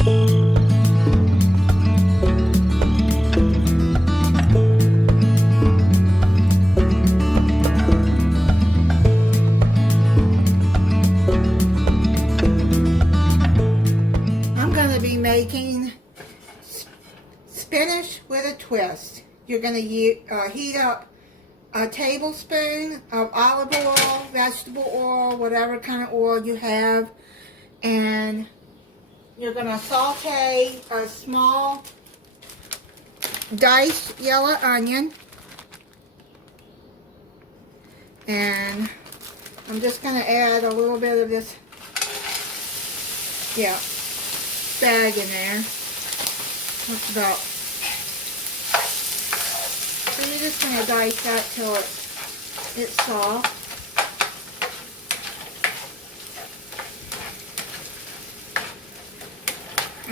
I'm going to be making spinach with a twist. You're going to heat up a tablespoon of olive oil, vegetable oil, whatever kind of oil you have, and you're going to saute a small diced yellow onion, and I'm just going to add a little bit of this bag in there. That's about. So you're just going to dice that till it's soft.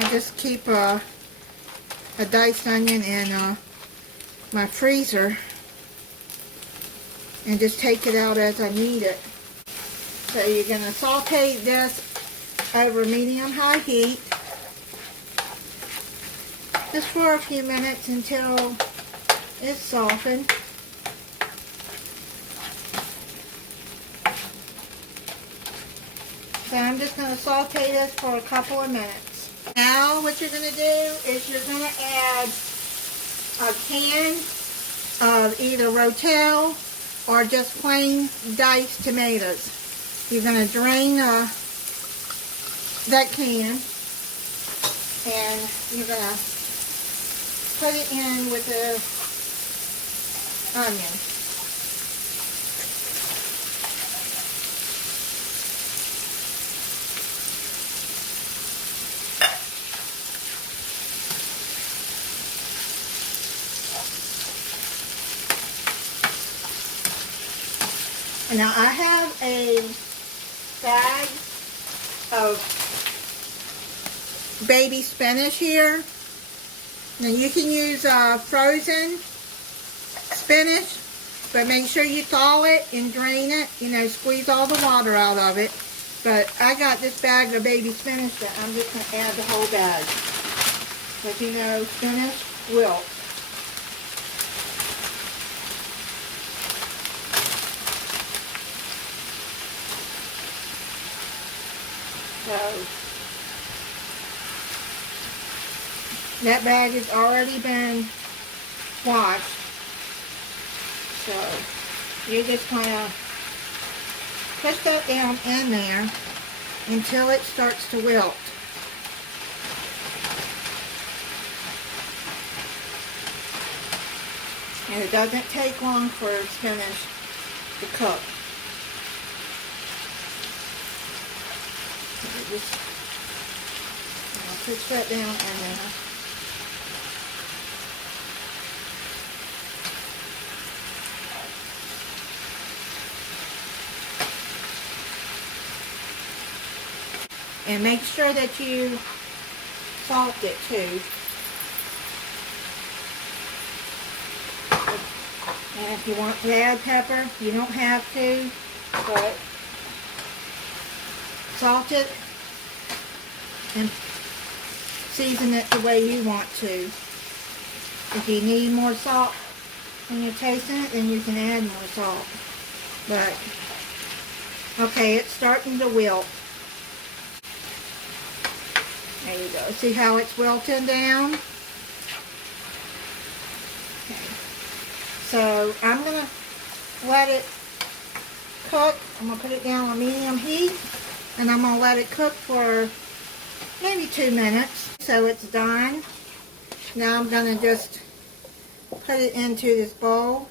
I just keep a diced onion in my freezer and just take it out as I need it. So you're going to saute this over medium-high heat just for a few minutes until it's softened. So I'm just going to saute this for a couple of minutes. Now what you're going to do is you're going to add a can of either Rotel or just plain diced tomatoes. You're going to drain that can, and you're going to put it in with the onion. And now I have a bag of baby spinach here. Now you can use frozen spinach, but make sure you thaw it and drain it. You know, squeeze all the water out of it. But I got this bag of baby spinach that I'm just going to add the whole bag. Because you know, spinach wilts. So that bag has already been washed. So you're just going to push that down in there until it starts to wilt. And it doesn't take long for spinach to cook. Just push that down in there. And make sure that you salt it too. And if you want to add pepper, you don't have to, but salt it and season it the way you want to. If you need more salt when you're tasting it, then you can add more salt. But, okay, it's starting to wilt. There you go. See how it's wilting down? Okay. So, I'm going to let it cook. I'm going to put it down on medium heat. And I'm going to let it cook for maybe 2 minutes. So it's done. Now I'm going to just put it into this bowl.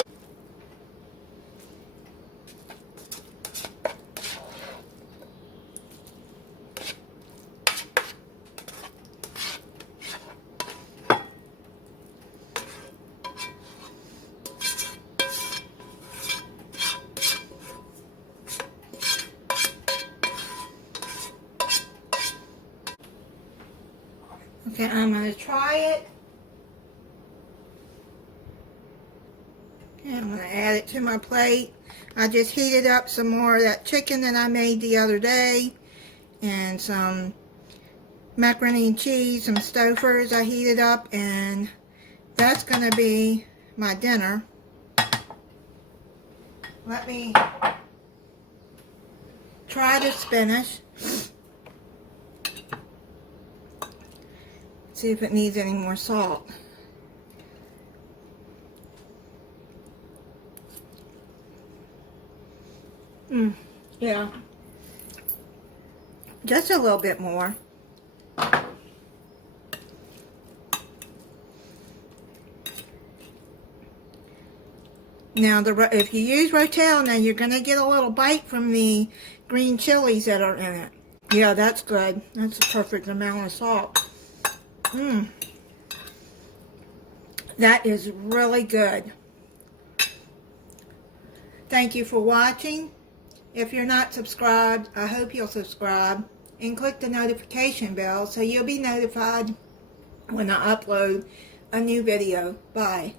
Okay, I'm going to try it. Okay, I'm going to add it to my plate. I just heated up some more of that chicken that I made the other day and some macaroni and cheese, some Stouffer's I heated up, and that's going to be my dinner. Let me try the spinach. See if it needs any more salt. Yeah. Just a little bit more. Now, if you use Rotel, now you're going to get a little bite from the green chilies that are in it. Yeah, that's good. That's the perfect amount of salt. That is really good. Thank you for watching. If you're not subscribed, I hope you'll subscribe and click the notification bell so you'll be notified when I upload a new video. Bye.